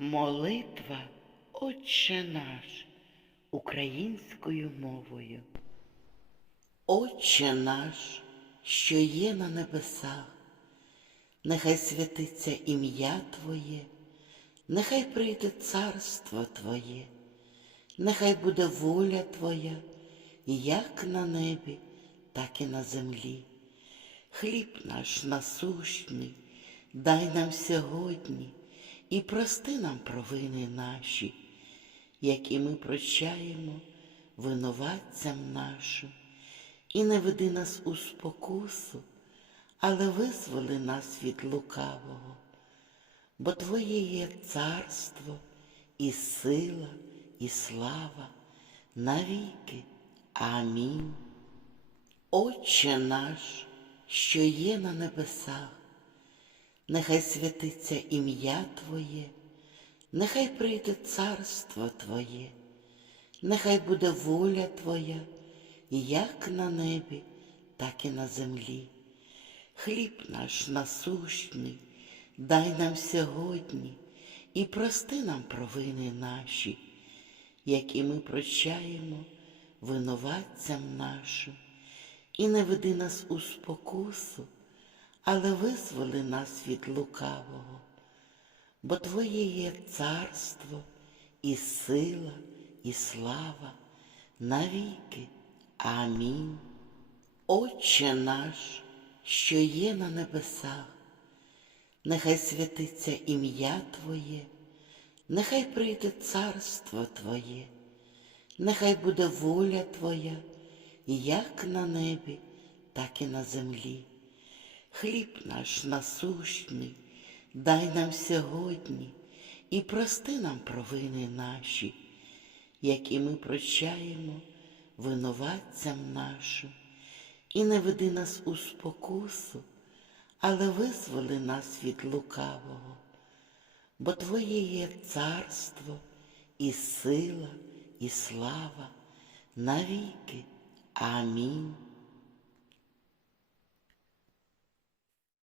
Молитва Отче наш українською мовою. Отче наш, що є на небесах, нехай святиться ім'я Твоє, нехай прийде царство Твоє, нехай буде воля Твоя, як на небі, так і на землі. Хліб наш насущний, дай нам сьогодні і прости нам провини наші, які ми прощаємо винуватцям нашим, і не веди нас у спокусу, але визволи нас від лукавого, бо Твоє є царство і сила, і слава навіки. Амінь. Отче наш, що є на небесах, нехай святиться ім'я Твоє, нехай прийде царство Твоє, нехай буде воля Твоя, як на небі, так і на землі. Хліб наш насущний, дай нам сьогодні і прости нам провини наші, які ми прощаємо винуватцям нашим, і не веди нас у спокусу, але визволи нас від лукавого, бо Твоє є царство і сила, і слава навіки. Амінь. Отче наш, що є на небесах, нехай святиться ім'я Твоє, нехай прийде царство Твоє, нехай буде воля Твоя, як на небі, так і на землі. Хліб наш насущний, дай нам сьогодні і прости нам провини наші, які ми прощаємо винуватцям нашим, і не веди нас у спокусу, але визволи нас від лукавого, бо Твоє є царство і сила, і слава навіки. Амінь.